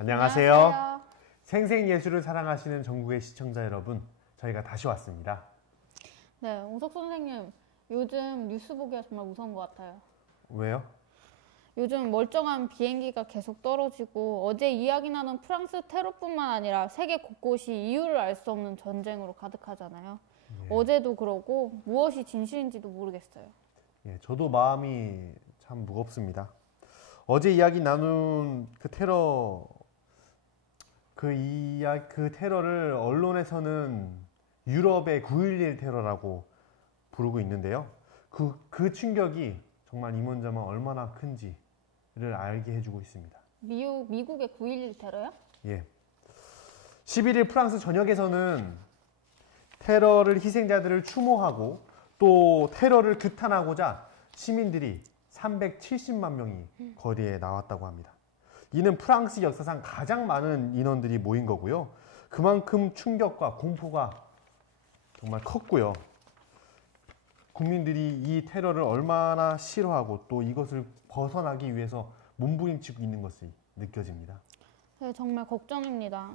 안녕하세요. 생생예술을 사랑하시는 전국의 시청자 여러분, 저희가 다시 왔습니다. 네, 옹석 선생님, 요즘 뉴스 보기가 정말 무서운 것 같아요. 왜요? 요즘 멀쩡한 비행기가 계속 떨어지고 어제 이야기 나눈 프랑스 테러뿐만 아니라 세계 곳곳이 이유를 알 수 없는 전쟁으로 가득하잖아요. 어제도 그러고 무엇이 진실인지도 모르겠어요. 저도 마음이 참 무겁습니다. 어제 이야기 나눈 그 테러, 그 테러를 언론에서는 유럽의 9.11 테러라고 부르고 있는데요. 그 충격이 정말 이문저문 얼마나 큰지를 알게 해주고 있습니다. 미국의 9.11 테러요? 예. 11일 프랑스 전역에서는 테러를 희생자들을 추모하고 또 테러를 규탄하고자 시민들이 370만 명이 거리에 나왔다고 합니다. 이는 프랑스 역사상 가장 많은 인원들이 모인 거고요. 그만큼 충격과 공포가 정말 컸고요. 국민들이 이 테러를 얼마나 싫어하고 또 이것을 벗어나기 위해서 몸부림치고 있는 것이 느껴집니다. 네, 정말 걱정입니다.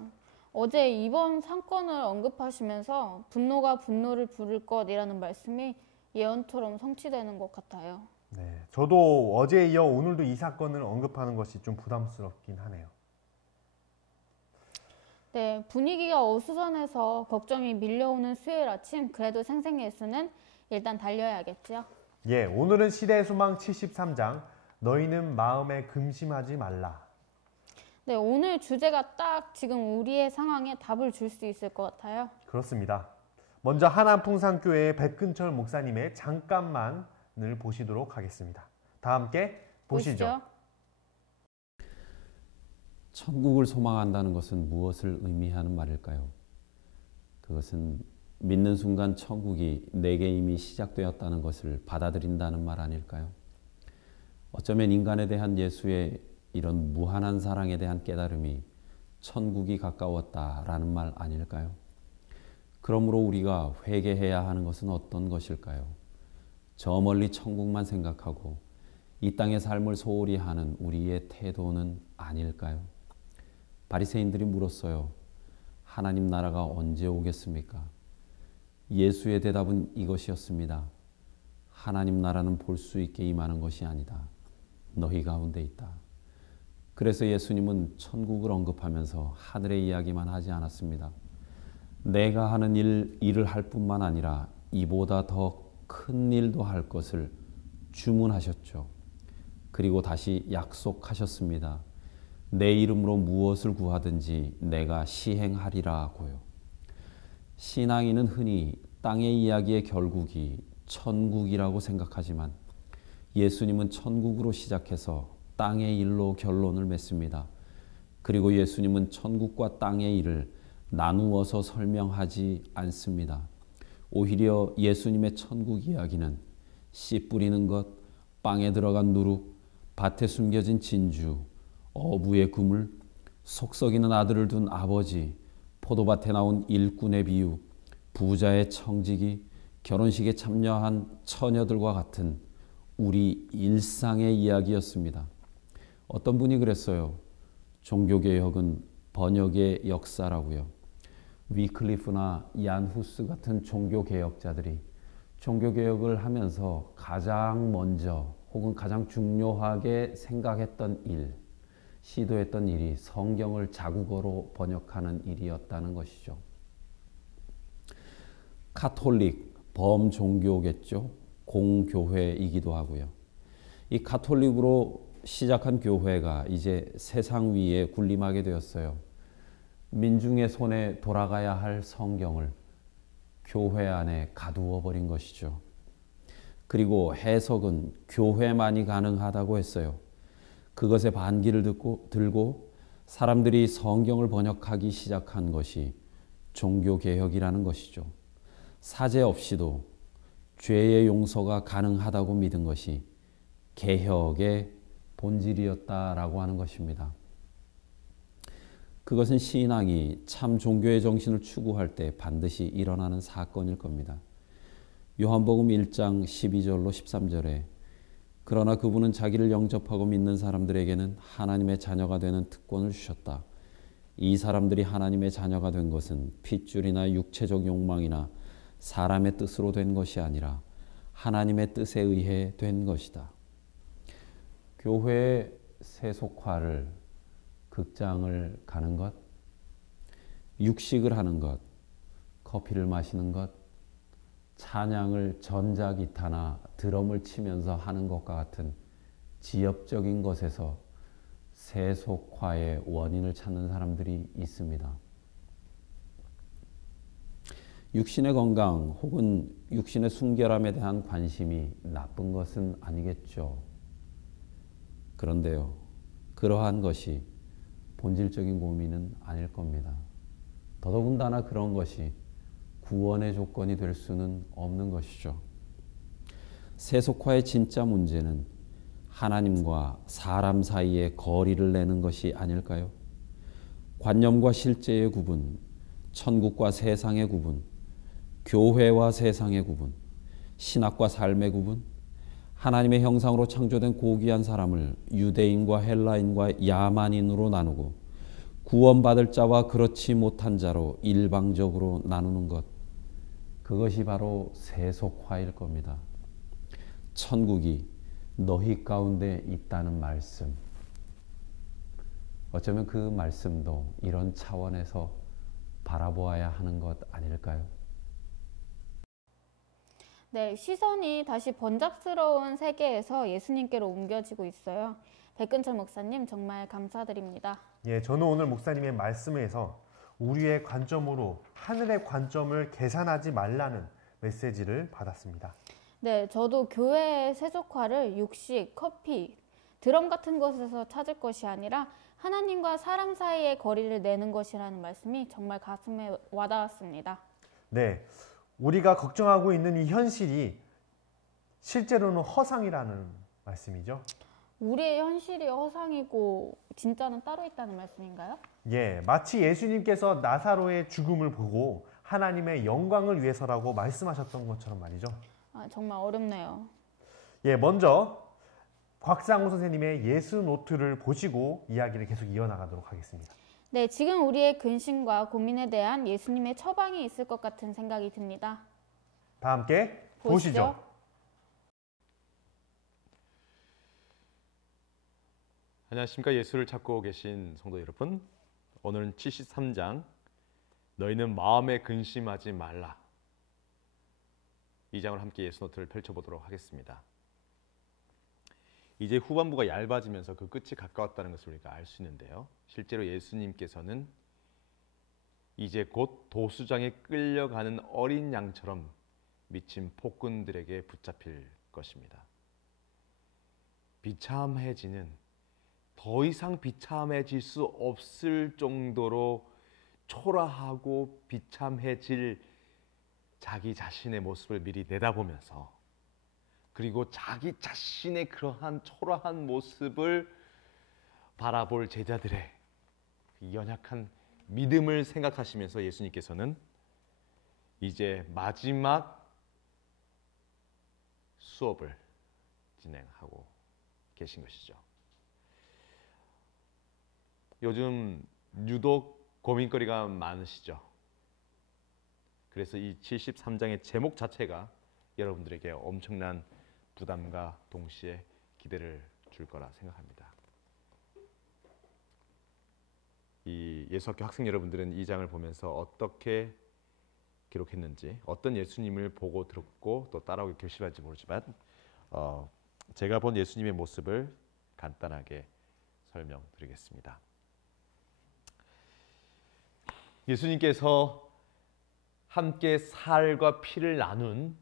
어제 이번 사건을 언급하시면서 분노가 분노를 부를 것이라는 말씀이 예언처럼 성취되는 것 같아요. 네, 저도 어제에 이어 오늘도 이 사건을 언급하는 것이 좀 부담스럽긴 하네요. 네, 분위기가 어수선해서 걱정이 밀려오는 수요일 아침, 그래도 생생예수는 일단 달려야겠죠. 예, 오늘은 시대의 소망 73장, 너희는 마음에 금심하지 말라. 네, 오늘 주제가 딱 지금 우리의 상황에 답을 줄 수 있을 것 같아요. 그렇습니다. 먼저 하남풍산교회의 백근철 목사님의 잠깐만을 보시도록 하겠습니다. 다 함께 보시죠. 천국을 소망한다는 것은 무엇을 의미하는 말일까요? 그것은 믿는 순간 천국이 내게 이미 시작되었다는 것을 받아들인다는 말 아닐까요? 어쩌면 인간에 대한 예수의 이런 무한한 사랑에 대한 깨달음이 천국이 가까웠다라는 말 아닐까요? 그러므로 우리가 회개해야 하는 것은 어떤 것일까요? 저 멀리 천국만 생각하고 이 땅의 삶을 소홀히 하는 우리의 태도는 아닐까요? 바리새인들이 물었어요. 하나님 나라가 언제 오겠습니까? 예수의 대답은 이것이었습니다. 하나님 나라는 볼 수 있게 임하는 것이 아니다. 너희 가운데 있다. 그래서 예수님은 천국을 언급하면서 하늘의 이야기만 하지 않았습니다. 내가 하는 일을 할 뿐만 아니라 이보다 더 큰 일도 할 것을 주문하셨죠. 그리고 다시 약속하셨습니다. 내 이름으로 무엇을 구하든지 내가 시행하리라고요. 신앙인은 흔히 땅의 이야기의 결국이 천국이라고 생각하지만 예수님은 천국으로 시작해서 땅의 일로 결론을 맺습니다. 그리고 예수님은 천국과 땅의 일을 나누어서 설명하지 않습니다. 오히려 예수님의 천국 이야기는 씨 뿌리는 것, 빵에 들어간 누룩, 밭에 숨겨진 진주, 어부의 그물, 속 썩이는 아들을 둔 아버지, 포도밭에 나온 일꾼의 비유, 부자의 청지기, 결혼식에 참여한 처녀들과 같은 우리 일상의 이야기였습니다. 어떤 분이 그랬어요. 종교개혁은 번역의 역사라고요. 위클리프나 얀 후스 같은 종교개혁자들이 종교개혁을 하면서 가장 먼저 혹은 가장 중요하게 생각했던 일, 시도했던 일이 성경을 자국어로 번역하는 일이었다는 것이죠. 카톨릭, 범종교겠죠. 공교회이기도 하고요. 이 카톨릭으로 시작한 교회가 이제 세상 위에 군림하게 되었어요. 민중의 손에 돌아가야 할 성경을 교회 안에 가두어 버린 것이죠. 그리고 해석은 교회만이 가능하다고 했어요. 그것에 반기를 들고 사람들이 성경을 번역하기 시작한 것이 종교개혁이라는 것이죠. 사죄 없이도 죄의 용서가 가능하다고 믿은 것이 개혁의 본질이었다라고 하는 것입니다. 그것은 신앙이 참 종교의 정신을 추구할 때 반드시 일어나는 사건일 겁니다. 요한복음 1장 12절로 13절에 그러나 그분은 자기를 영접하고 믿는 사람들에게는 하나님의 자녀가 되는 특권을 주셨다. 이 사람들이 하나님의 자녀가 된 것은 핏줄이나 육체적 욕망이나 사람의 뜻으로 된 것이 아니라 하나님의 뜻에 의해 된 것이다. 교회의 세속화를, 극장을 가는 것, 육식을 하는 것, 커피를 마시는 것, 찬양을 전자기타나 드럼을 치면서 하는 것과 같은 지엽적인 것에서 세속화의 원인을 찾는 사람들이 있습니다. 육신의 건강 혹은 육신의 순결함에 대한 관심이 나쁜 것은 아니겠죠. 그런데요, 그러한 것이 본질적인 고민은 아닐 겁니다. 더더군다나 그런 것이 구원의 조건이 될 수는 없는 것이죠. 세속화의 진짜 문제는 하나님과 사람 사이에 거리를 내는 것이 아닐까요? 관념과 실제의 구분, 천국과 세상의 구분, 교회와 세상의 구분, 신학과 삶의 구분, 하나님의 형상으로 창조된 고귀한 사람을 유대인과 헬라인과 야만인으로 나누고 구원받을 자와 그렇지 못한 자로 일방적으로 나누는 것, 그것이 바로 세속화일 겁니다. 천국이 너희 가운데 있다는 말씀, 어쩌면 그 말씀도 이런 차원에서 바라보아야 하는 것 아닐까요? 네, 시선이 다시 번잡스러운 세계에서 예수님께로 옮겨지고 있어요. 백근철 목사님 정말 감사드립니다. 예, 저는 오늘 목사님의 말씀에서 우리의 관점으로 하늘의 관점을 계산하지 말라는 메시지를 받았습니다. 네, 저도 교회의 세속화를 육식, 커피, 드럼 같은 것에서 찾을 것이 아니라 하나님과 사람 사이의 거리를 내는 것이라는 말씀이 정말 가슴에 와닿았습니다. 네, 우리가 걱정하고 있는 이 현실이 실제로는 허상이라는 말씀이죠. 우리의 현실이 허상이고 진짜는 따로 있다는 말씀인가요? 예, 마치 예수님께서 나사로의 죽음을 보고 하나님의 영광을 위해서라고 말씀하셨던 것처럼 말이죠. 정말 어렵네요. 예, 먼저 곽상우 선생님의 예수 노트를 보시고 이야기를 계속 이어나가도록 하겠습니다. 네, 지금 우리의 근심과 고민에 대한 예수님의 처방이 있을 것 같은 생각이 듭니다. 다 함께 보시죠. 안녕하십니까. 예수를 찾고 계신 성도 여러분, 오늘은 73장 너희는 마음에 근심하지 말라, 이 장을 함께 예수노트를 펼쳐보도록 하겠습니다. 이제 후반부가 얇아지면서 그 끝이 가까웠다는 것을 우리가 알 수 있는데요, 실제로 예수님께서는 이제 곧 도수장에 끌려가는 어린 양처럼 미친 폭군들에게 붙잡힐 것입니다. 비참해지는, 더 이상 비참해질 수 없을 정도로 초라하고 비참해질 자기 자신의 모습을 미리 내다보면서, 그리고 자기 자신의 그러한 초라한 모습을 바라볼 제자들의 연약한 믿음을 생각하시면서 예수님께서는 이제 마지막 수업을 진행하고 계신 것이죠. 요즘 유독 고민거리가 많으시죠. 그래서 이 73장의 제목 자체가 여러분들에게 엄청난 부담과 동시에 기대를 줄 거라 생각합니다. 이 예수학교 학생 여러분들은 이 장을 보면서 어떻게 기록했는지, 어떤 예수님을 보고 들었고 또 따라오기 결심할지 모르지만 제가 본 예수님의 모습을 간단하게 설명드리겠습니다. 예수님께서 함께 살과 피를 나눈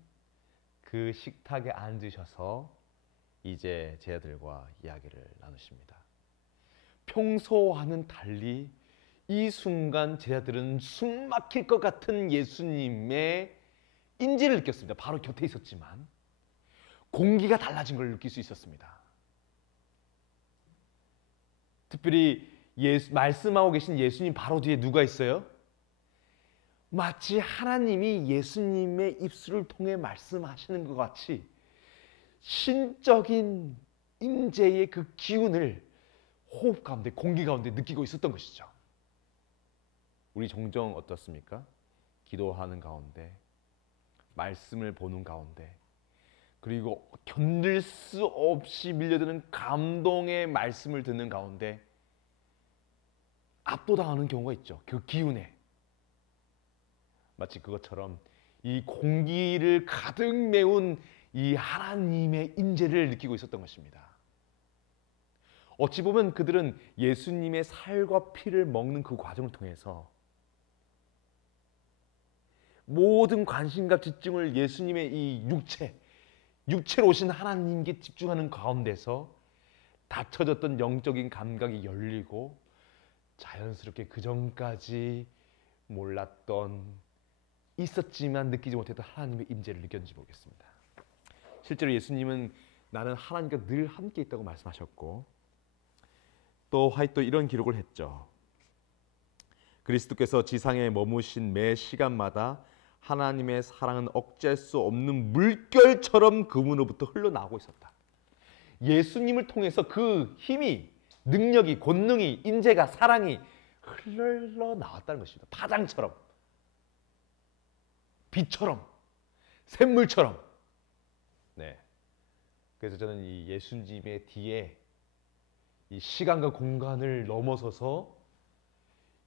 그 식탁에 앉으셔서 이제 제자들과 이야기를 나누십니다. 평소와는 달리 이 순간 제자들은 숨 막힐 것 같은 예수님의 인지를 느꼈습니다. 바로 곁에 있었지만 공기가 달라진 걸 느낄 수 있었습니다. 특별히 말씀하고 계신 예수님 바로 뒤에 누가 있어요? 마치 하나님이 예수님의 입술을 통해 말씀하시는 것 같이 신적인 임재의 그 기운을 호흡 가운데, 공기 가운데 느끼고 있었던 것이죠. 우리 종종 어떻습니까? 기도하는 가운데, 말씀을 보는 가운데, 그리고 견딜 수 없이 밀려드는 감동의 말씀을 듣는 가운데 압도당하는 경우가 있죠. 그 기운에. 마치 그것처럼 이 공기를 가득 메운 이 하나님의 임재를 느끼고 있었던 것입니다. 어찌 보면 그들은 예수님의 살과 피를 먹는 그 과정을 통해서 모든 관심과 집중을 예수님의 이 육체로 오신 하나님께 집중하는 가운데서 닫혀졌던 영적인 감각이 열리고 자연스럽게 그전까지 몰랐던, 있었지만 느끼지 못했던 하나님의 임재를 느꼈는지 모르겠습니다. 실제로 예수님은 나는 하나님과 늘 함께 있다고 말씀하셨고, 또 이런 기록을 했죠. 그리스도께서 지상에 머무신 매 시간마다 하나님의 사랑은 억제할 수 없는 물결처럼 그분으로부터 흘러나오고 있었다. 예수님을 통해서 그 힘이, 능력이, 권능이, 임재가, 사랑이 흘러나왔다는 것입니다. 파장처럼, 빛처럼, 샘물처럼. 네. 그래서 저는 이 예수님의 뒤에 이 시간과 공간을 넘어서서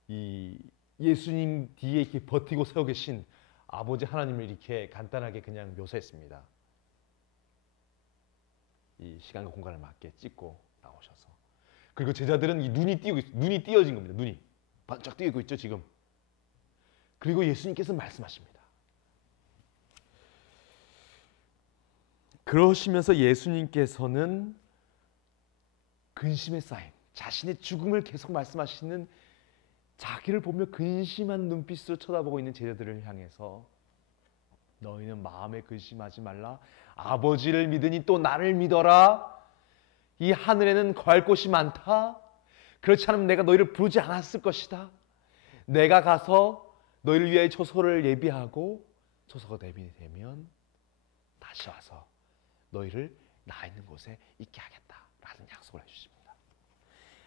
이 예수님 뒤에 이렇게 버티고 서 계신 아버지 하나님을 이렇게 간단하게 그냥 묘사했습니다. 이 시간과 공간을 맞게 찍고 나오셔서. 그리고 제자들은 이 눈이 띄어진 겁니다. 눈이 반짝 띄고 있죠, 지금. 그리고 예수님께서 말씀하십니다. 그러시면서 예수님께서는 근심에 쌓인 자신의 죽음을 계속 말씀하시는, 자기를 보며 근심한 눈빛으로 쳐다보고 있는 제자들을 향해서 너희는 마음에 근심하지 말라. 아버지를 믿으니 또 나를 믿어라. 이 하늘에는 거할 곳이 많다. 그렇지 않으면 내가 너희를 부르지 않았을 것이다. 내가 가서 너희를 위하여 초소를 예비하고 초소가 대비되면 다시 와서 너희를 나 있는 곳에 있게 하겠다라는 약속을 해주십니다.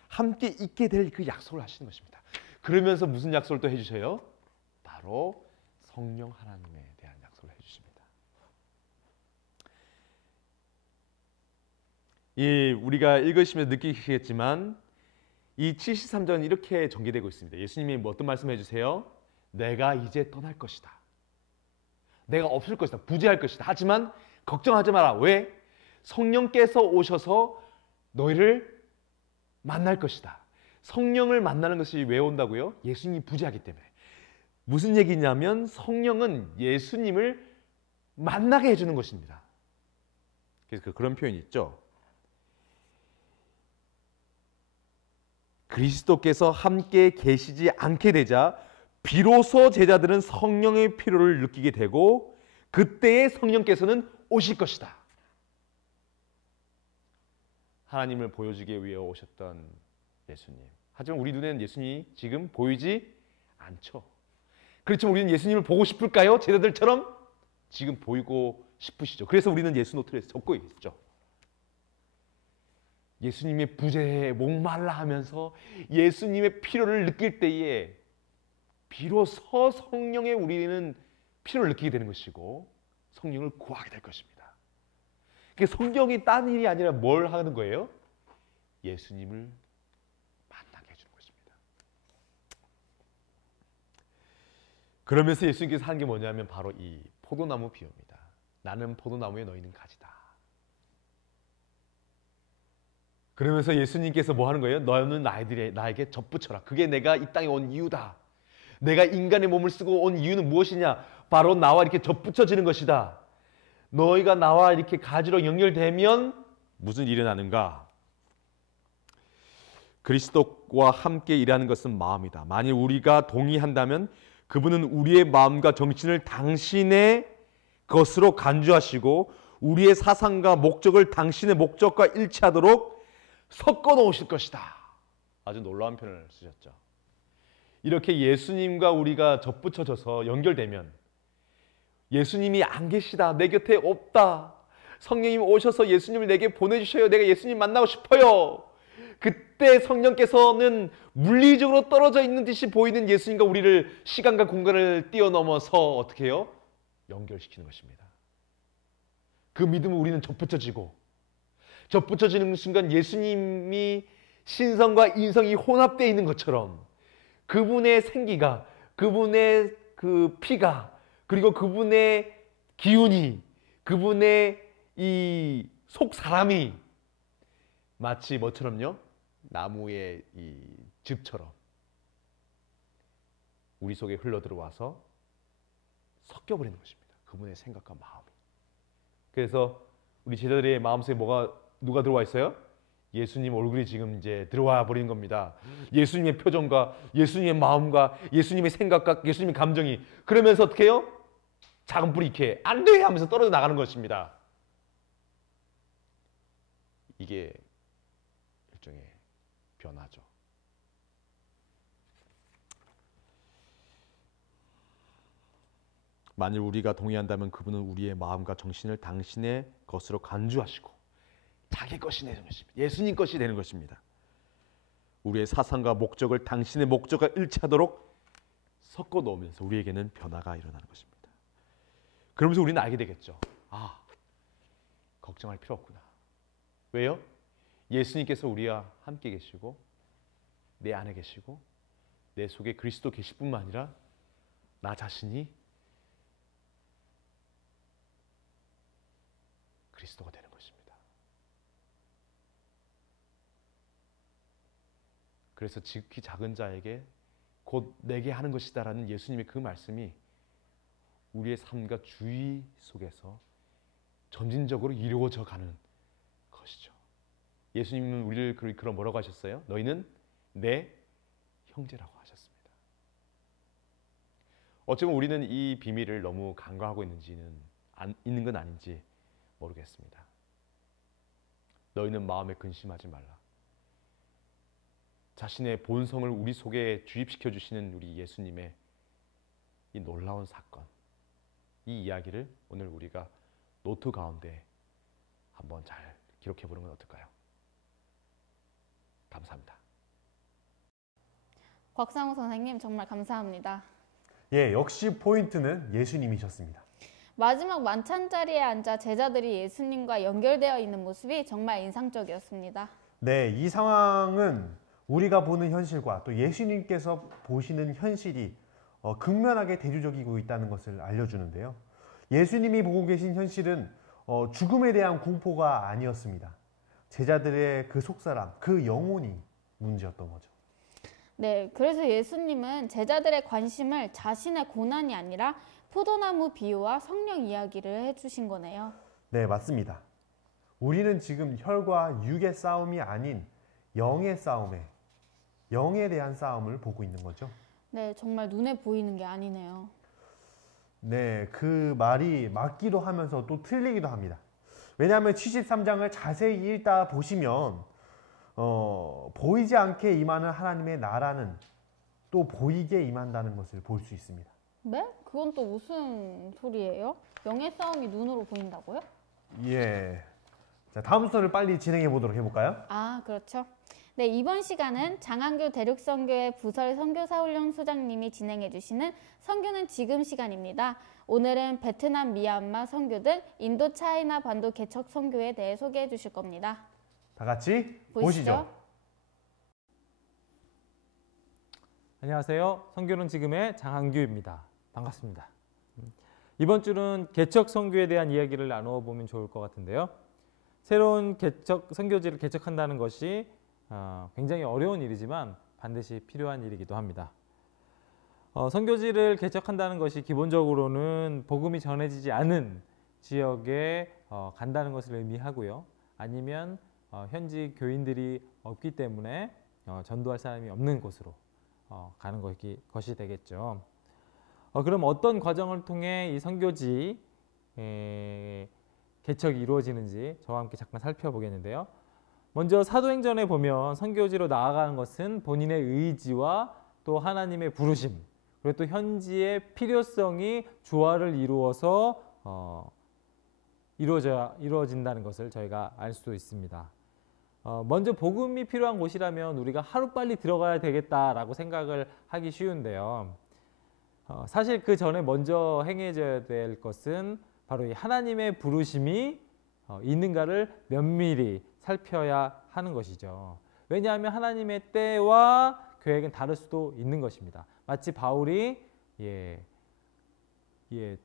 함께 있게 될 그 약속을 하시는 것입니다. 그러면서 무슨 약속을 또 해주셔요? 바로 성령 하나님에 대한 약속을 해주십니다. 우리가 읽으시면서 느끼시겠지만 이 73절은 이렇게 전개되고 있습니다. 예수님이 어떤 말씀을 해주세요? 내가 이제 떠날 것이다. 내가 없을 것이다. 부재할 것이다. 하지만 걱정하지 마라. 왜? 성령께서 오셔서 너희를 만날 것이다. 성령을 만나는 것이 왜 온다고요? 예수님이 부재하기 때문에. 무슨 얘기냐면 성령은 예수님을 만나게 해주는 것입니다. 그래서 그런 표현이 있죠. 그리스도께서 함께 계시지 않게 되자 비로소 제자들은 성령의 필요를 느끼게 되고 그때에 성령께서는 오실 것이다. 하나님을 보여주기 위해 오셨던 예수님. 하지만 우리 눈에는 예수님이 지금 보이지 않죠. 그렇지만 우리는 예수님을 보고 싶을까요? 제자들처럼 지금 보이고 싶으시죠. 그래서 우리는 예수 노트를 적고 있죠. 예수님의 부재에 목말라 하면서 예수님의 필요를 느낄 때에 비로소 성령의 우리는 필요를 느끼게 되는 것이고 성령을 구하게 될 것입니다. 성경이 딴 일이 아니라 뭘 하는 거예요? 예수님을 만나게 해주는 것입니다. 그러면서 예수님께서 한 게 뭐냐면 바로 이 포도나무 비유입니다. 나는 포도나무에 너희는 가지다. 그러면서 예수님께서 뭐 하는 거예요? 너는 나에게 접붙여라. 그게 내가 이 땅에 온 이유다. 내가 인간의 몸을 쓰고 온 이유는 무엇이냐? 바로 나와 이렇게 접붙여지는 것이다. 너희가 나와 이렇게 가지로 연결되면 무슨 일이 일어나는가? 그리스도와 함께 일하는 것은 마음이다. 만일 우리가 동의한다면 그분은 우리의 마음과 정신을 당신의 것으로 간주하시고 우리의 사상과 목적을 당신의 목적과 일치하도록 섞어 놓으실 것이다. 아주 놀라운 표현을 쓰셨죠. 이렇게 예수님과 우리가 접붙여져서 연결되면 예수님이 안 계시다. 내 곁에 없다. 성령님 오셔서 예수님을 내게 보내주셔요. 내가 예수님 만나고 싶어요. 그때 성령께서는 물리적으로 떨어져 있는 듯이 보이는 예수님과 우리를 시간과 공간을 뛰어넘어서 어떻게 해요? 연결시키는 것입니다. 그 믿음을 우리는 접붙여지고, 접붙여지는 순간 예수님이 신성과 인성이 혼합되어 있는 것처럼 그분의 생기가, 그분의 그 피가, 그리고 그분의 기운이, 그분의 이 속 사람이 마치 뭐처럼요? 나무의 이 즙처럼 우리 속에 흘러 들어와서 섞여버리는 것입니다. 그분의 생각과 마음이. 그래서 우리 제자들의 마음속에 누가 들어와 있어요? 예수님 얼굴이 지금 이제 들어와 버리는 겁니다. 예수님의 표정과 예수님의 마음과 예수님의 생각과 예수님의 감정이. 그러면서 어떻게 해요? 작은 뿌리 이렇게 안 돼! 하면서 떨어져 나가는 것입니다. 이게 일종의 변화죠. 만일 우리가 동의한다면 그분은 우리의 마음과 정신을 당신의 것으로 간주하시고 자기 것이 되는 것입니다. 예수님 것이 되는 것입니다. 우리의 사상과 목적을 당신의 목적과 일치하도록 섞어 놓으면서 우리에게는 변화가 일어나는 것입니다. 그러면서 우리는 알게 되겠죠. 아, 걱정할 필요 없구나. 왜요? 예수님께서 우리와 함께 계시고 내 안에 계시고 내 속에 그리스도 계실 뿐만 아니라 나 자신이 그리스도가 되는 것입니다. 그래서 지극히 작은 자에게 곧 내게 하는 것이다라는 예수님의 그 말씀이 우리의 삶과 주의 속에서 점진적으로 이루어져 가는 것이죠. 예수님은 우리를 그런 뭐라고 하셨어요? 너희는 내 형제라고 하셨습니다. 어쩌면 우리는 이 비밀을 너무 간과하고 있는 건 아닌지 모르겠습니다. 너희는 마음에 근심하지 말라. 자신의 본성을 우리 속에 주입시켜 주시는 우리 예수님의 이 놀라운 사건, 이 이야기를 오늘 우리가 노트 가운데 한번 잘 기록해 보는 건 어떨까요? 감사합니다. 곽상우 선생님 정말 감사합니다. 예, 역시 포인트는 예수님이셨습니다. 마지막 만찬 자리에 앉아 제자들이 예수님과 연결되어 있는 모습이 정말 인상적이었습니다. 네, 이 상황은 우리가 보는 현실과 또 예수님께서 보시는 현실이 극명하게 대조적이고 있다는 것을 알려주는데요. 예수님이 보고 계신 현실은 죽음에 대한 공포가 아니었습니다. 제자들의 그 속사람, 그 영혼이 문제였던 거죠. 네, 그래서 예수님은 제자들의 관심을 자신의 고난이 아니라 포도나무 비유와 성령 이야기를 해주신 거네요. 네, 맞습니다. 우리는 지금 혈과 육의 싸움이 아닌 영의 싸움에, 영에 대한 싸움을 보고 있는 거죠. 네, 정말 눈에 보이는 게 아니네요. 네, 그 말이 맞기도 하면서 또 틀리기도 합니다. 왜냐하면 73장을 자세히 읽다 보시면 보이지 않게 임하는 하나님의 나라는 또 보이게 임한다는 것을 볼 수 있습니다. 네? 그건 또 무슨 소리예요? 영의 싸움이 눈으로 보인다고요? 예. 자, 다음 순서를 빨리 진행해 보도록 해볼까요? 아, 그렇죠. 네, 이번 시간은 장안교 대륙선교회 부설 선교사훈련 소장님이 진행해 주시는 선교는 지금 시간입니다. 오늘은 베트남, 미얀마 선교 등 인도 차이나 반도 개척 선교에 대해 소개해 주실 겁니다. 다 같이 보시죠. 안녕하세요. 선교는 지금의 장한규입니다. 반갑습니다. 이번 주는 개척 선교에 대한 이야기를 나누어 보면 좋을 것 같은데요. 새로운 선교지를 개척한다는 것이 굉장히 어려운 일이지만 반드시 필요한 일이기도 합니다. 선교지를 개척한다는 것이 기본적으로는 복음이 전해지지 않은 지역에 간다는 것을 의미하고요. 아니면 현지 교인들이 없기 때문에 전도할 사람이 없는 곳으로 가는 것이 되겠죠. 그럼 어떤 과정을 통해 이 선교지 개척이 이루어지는지 저와 함께 잠깐 살펴보겠는데요. 먼저 사도행전에 보면 선교지로 나아가는 것은 본인의 의지와 또 하나님의 부르심, 그리고 또 현지의 필요성이 조화를 이루어서 이루어진다는 것을 저희가 알 수 있습니다. 먼저 복음이 필요한 곳이라면 우리가 하루빨리 들어가야 되겠다라고 생각을 하기 쉬운데요. 사실 그 전에 먼저 행해져야 될 것은 바로 이 하나님의 부르심이 있는가를 면밀히 살펴야 하는 것이죠. 왜냐하면 하나님의 때와 계획은 다를 수도 있는 것입니다. 마치 바울이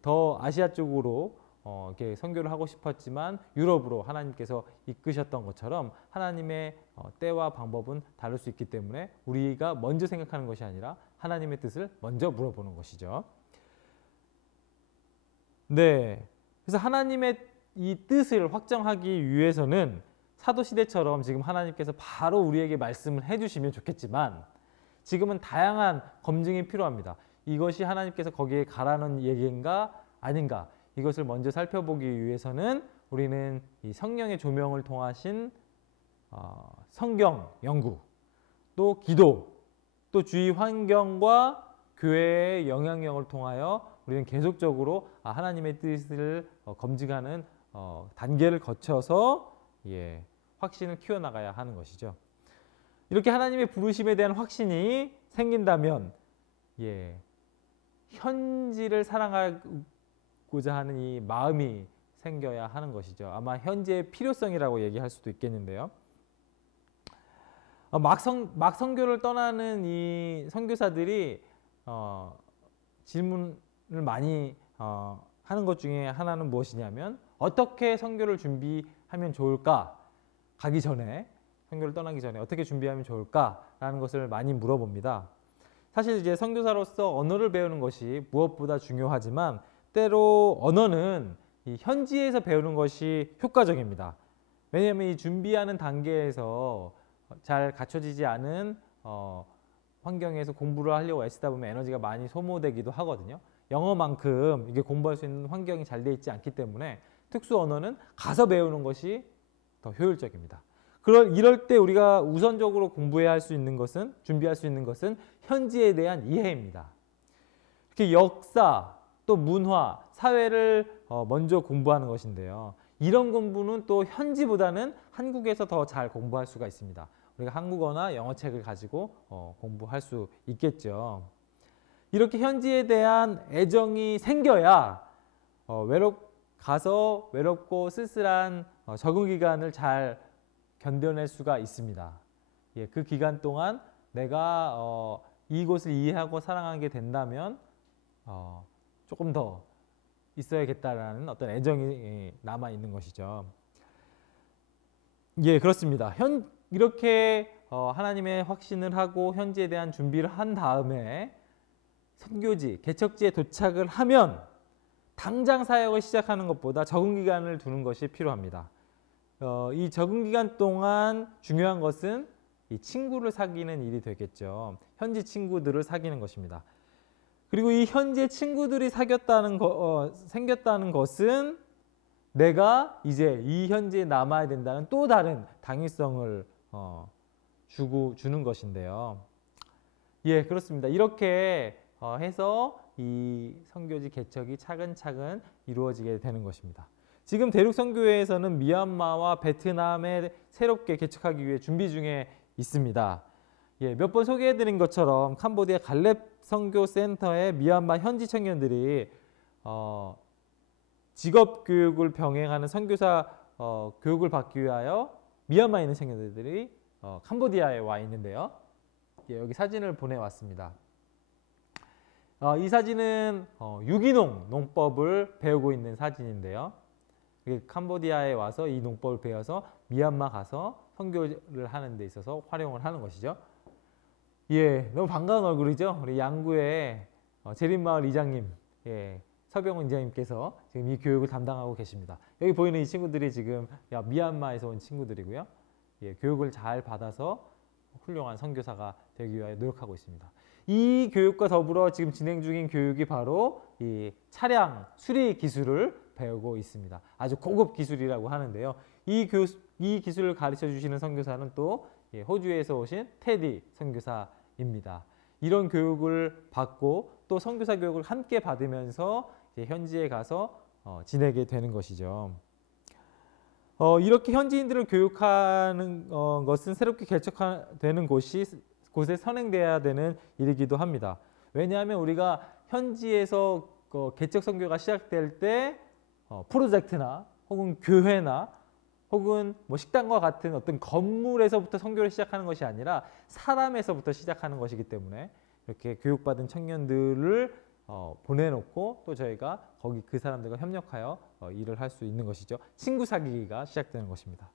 더 아시아 쪽으로 이렇게 선교를 하고 싶었지만 유럽으로 하나님께서 이끄셨던 것처럼 하나님의 때와 방법은 다를 수 있기 때문에 우리가 먼저 생각하는 것이 아니라 하나님의 뜻을 먼저 물어보는 것이죠. 네, 그래서 하나님의 이 뜻을 확정하기 위해서는 사도시대처럼 지금 하나님께서 바로 우리에게 말씀을 해주시면 좋겠지만 지금은 다양한 검증이 필요합니다. 이것이 하나님께서 거기에 가라는 얘기인가 아닌가, 이것을 먼저 살펴보기 위해서는 우리는 이 성령의 조명을 통하신 성경 연구, 또 기도, 또 주위 환경과 교회의 영향력을 통하여 우리는 계속적으로 하나님의 뜻을 검증하는 단계를 거쳐서 확신을 키워나가야 하는 것이죠. 이렇게 하나님의 부르심에 대한 확신이 생긴다면 현지를 사랑하고자 하는 이 마음이 생겨야 하는 것이죠. 아마 현재의 필요성이라고 얘기할 수도 있겠는데요. 막 선교를 떠나는 이 선교사들이 질문을 많이 하는 것 중에 하나는 무엇이냐면 어떻게 선교를 준비하면 좋을까? 가기 전에, 선교를 떠나기 전에 어떻게 준비하면 좋을까라는 것을 많이 물어봅니다. 사실 이제 선교사로서 언어를 배우는 것이 무엇보다 중요하지만 때로 언어는 이 현지에서 배우는 것이 효과적입니다. 왜냐하면 이 준비하는 단계에서 잘 갖춰지지 않은 환경에서 공부를 하려고 애쓰다 보면 에너지가 많이 소모되기도 하거든요. 영어만큼 이게 공부할 수 있는 환경이 잘 돼 있지 않기 때문에 특수 언어는 가서 배우는 것이 더 효율적입니다. 이럴 때 우리가 우선적으로 공부해야 할 수 있는 것은, 준비할 수 있는 것은 현지에 대한 이해입니다. 이렇게 역사, 또 문화, 사회를 먼저 공부하는 것인데요. 이런 공부는 또 현지보다는 한국에서 더 잘 공부할 수가 있습니다. 우리가 한국어나 영어책을 가지고 공부할 수 있겠죠. 이렇게 현지에 대한 애정이 생겨야 가서 외롭고 쓸쓸한 적응 기간을 잘 견뎌낼 수가 있습니다. 그 기간 동안 내가 이곳을 이해하고 사랑하게 된다면 조금 더 있어야겠다라는 어떤 애정이 남아 있는 것이죠. 그렇습니다. 이렇게 하나님의 확신을 하고 현지에 대한 준비를 한 다음에 선교지, 개척지에 도착을 하면 당장 사역을 시작하는 것보다 적응 기간을 두는 것이 필요합니다. 이 적응 기간 동안 중요한 것은 이 친구를 사귀는 일이 되겠죠. 현지 친구들을 사귀는 것입니다. 그리고 이 현지 친구들이 생겼다는 것은 내가 이제 이 현지에 남아야 된다는 또 다른 당위성을 주는 것인데요. 그렇습니다. 이렇게 해서 이 선교지 개척이 차근차근 이루어지게 되는 것입니다. 지금 대륙선교회에서는 미얀마와 베트남에 새롭게 개척하기 위해 준비 중에 있습니다. 몇 번 소개해드린 것처럼 캄보디아 갈렙 선교센터의 미얀마 현지 청년들이 직업 교육을 병행하는 선교사 교육을 받기 위하여 미얀마에 있는 청년들이 캄보디아에 와 있는데요. 여기 사진을 보내왔습니다. 이 사진은 유기농 농법을 배우고 있는 사진인데요. 캄보디아에 와서 이 농법을 배워서 미얀마 가서 선교를 하는 데 있어서 활용을 하는 것이죠. 너무 반가운 얼굴이죠. 우리 양구의 재림마을 이장님, 서병훈 이장님께서 지금 이 교육을 담당하고 계십니다. 여기 보이는 이 친구들이 지금 미얀마에서 온 친구들이고요. 교육을 잘 받아서 훌륭한 선교사가 되기 위하여 노력하고 있습니다. 이 교육과 더불어 지금 진행 중인 교육이 바로 이 차량 수리 기술을 배우고 있습니다. 아주 고급 기술이라고 하는데요. 이 기술을 가르쳐 주시는 선교사는 또 호주에서 오신 테디 선교사입니다. 이런 교육을 받고 또 선교사 교육을 함께 받으면서 현지에 가서 지내게 되는 것이죠. 이렇게 현지인들을 교육하는 것은 새롭게 개척되는 곳에 선행돼야 되는 일이기도 합니다. 왜냐하면 우리가 현지에서 개척 선교가 시작될 때 프로젝트나 혹은 교회나 혹은 뭐 식당과 같은 어떤 건물에서부터 선교를 시작하는 것이 아니라 사람에서부터 시작하는 것이기 때문에 이렇게 교육받은 청년들을 보내놓고 또 저희가 거기 그 사람들과 협력하여 일을 할 수 있는 것이죠. 친구 사귀기가 시작되는 것입니다.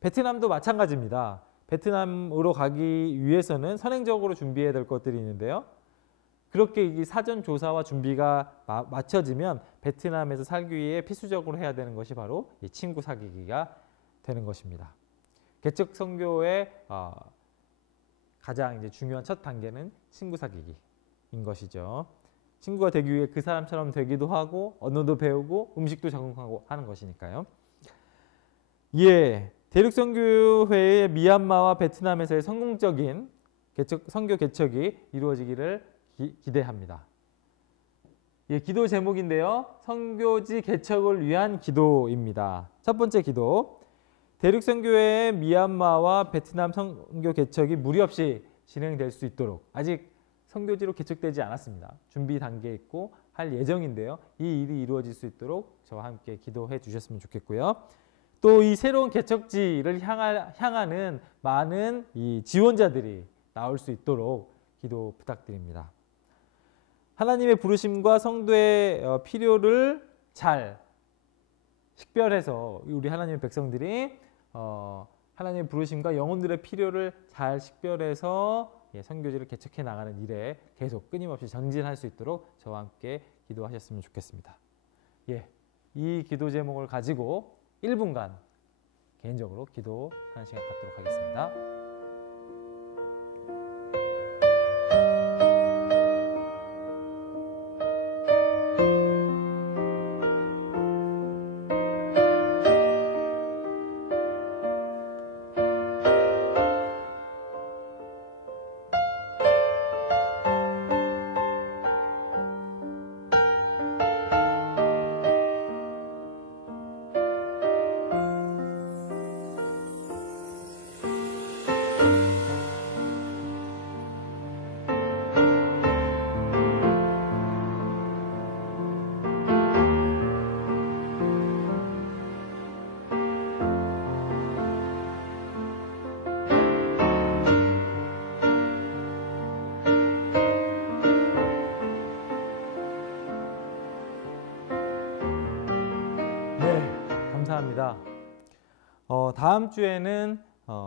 베트남도 마찬가지입니다. 베트남으로 가기 위해서는 선행적으로 준비해야 될 것들이 있는데요. 그렇게 이 사전 조사와 준비가 맞춰지면 베트남에서 살기 위해 필수적으로 해야 되는 것이 바로 이 친구 사귀기가 되는 것입니다. 개척 선교의 가장 이제 중요한 첫 단계는 친구 사귀기인 것이죠. 친구가 되기 위해 그 사람처럼 되기도 하고 언어도 배우고 음식도 적응하고 하는 것이니까요. 예, 대륙선교회의 미얀마와 베트남에서의 성공적인 선교 개척이 이루어지기를 기대합니다. 예, 기도 제목인데요. 선교지 개척을 위한 기도입니다. 첫 번째 기도. 대륙선교회의 미얀마와 베트남 선교 개척이 무리 없이 진행될 수 있도록 아직 선교지로 개척되지 않았습니다. 준비 단계에 있고 할 예정인데요. 이 일이 이루어질 수 있도록 저와 함께 기도해 주셨으면 좋겠고요. 또 이 새로운 개척지를 향하는 많은 이 지원자들이 나올 수 있도록 기도 부탁드립니다. 하나님의 부르심과 성도의 필요를 잘 식별해서 우리 하나님의 백성들이 하나님의 부르심과 영혼들의 필요를 잘 식별해서 선교지를 개척해 나가는 일에 계속 끊임없이 전진할 수 있도록 저와 함께 기도하셨으면 좋겠습니다. 예, 이 기도 제목을 가지고 1분간 개인적으로 기도하는 시간 갖도록 하겠습니다. 감사합니다. 다음 주에는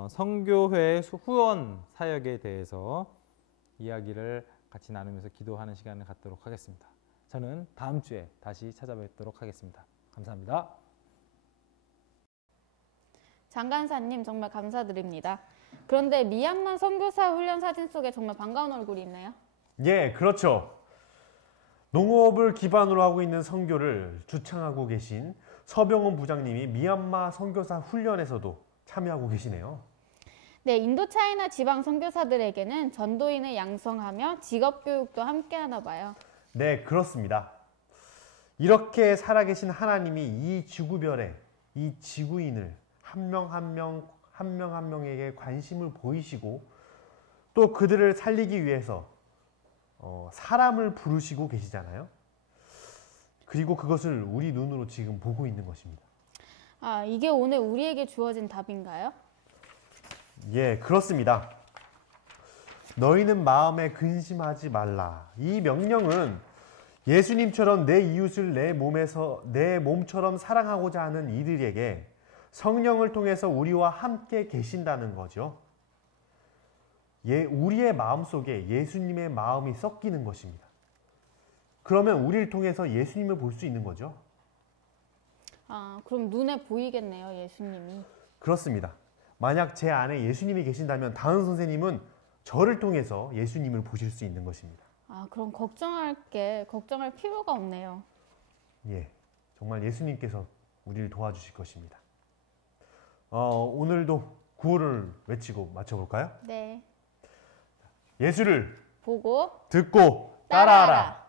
선교회 후원 사역에 대해서 이야기를 같이 나누면서 기도하는 시간을 갖도록 하겠습니다. 저는 다음 주에 다시 찾아뵙도록 하겠습니다. 감사합니다. 장간사님 정말 감사드립니다. 그런데 미얀마 선교사 훈련 사진 속에 정말 반가운 얼굴이 있네요. 예, 그렇죠. 농업을 기반으로 하고 있는 선교를 주창하고 계신 서병훈 부장님이 미얀마 선교사 훈련에서도 참여하고 계시네요. 네, 인도차이나 지방 선교사들에게는 전도인을 양성하며 직업교육도 함께 하나 봐요. 네, 그렇습니다. 이렇게 살아계신 하나님이 이 지구별에 이 지구인을 한 명 한 명에게 관심을 보이시고 또 그들을 살리기 위해서 사람을 부르시고 계시잖아요. 그리고 그것을 우리 눈으로 지금 보고 있는 것입니다. 아, 이게 오늘 우리에게 주어진 답인가요? 예, 그렇습니다. 너희는 마음에 근심하지 말라. 이 명령은 예수님처럼 내 이웃을 내 몸처럼 사랑하고자 하는 이들에게 성령을 통해서 우리와 함께 계신다는 거죠. 우리의 마음속에 예수님의 마음이 섞이는 것입니다. 그러면 우리를 통해서 예수님을 볼 수 있는 거죠. 아, 그럼 눈에 보이겠네요, 예수님이. 그렇습니다. 만약 제 안에 예수님이 계신다면 다은 선생님은 저를 통해서 예수님을 보실 수 있는 것입니다. 아, 그럼 걱정할 필요가 없네요. 예, 정말 예수님께서 우리를 도와주실 것입니다. 오늘도 구호를 외치고 마쳐볼까요? 네. 예수를 보고 듣고 따라하라. 따라하라.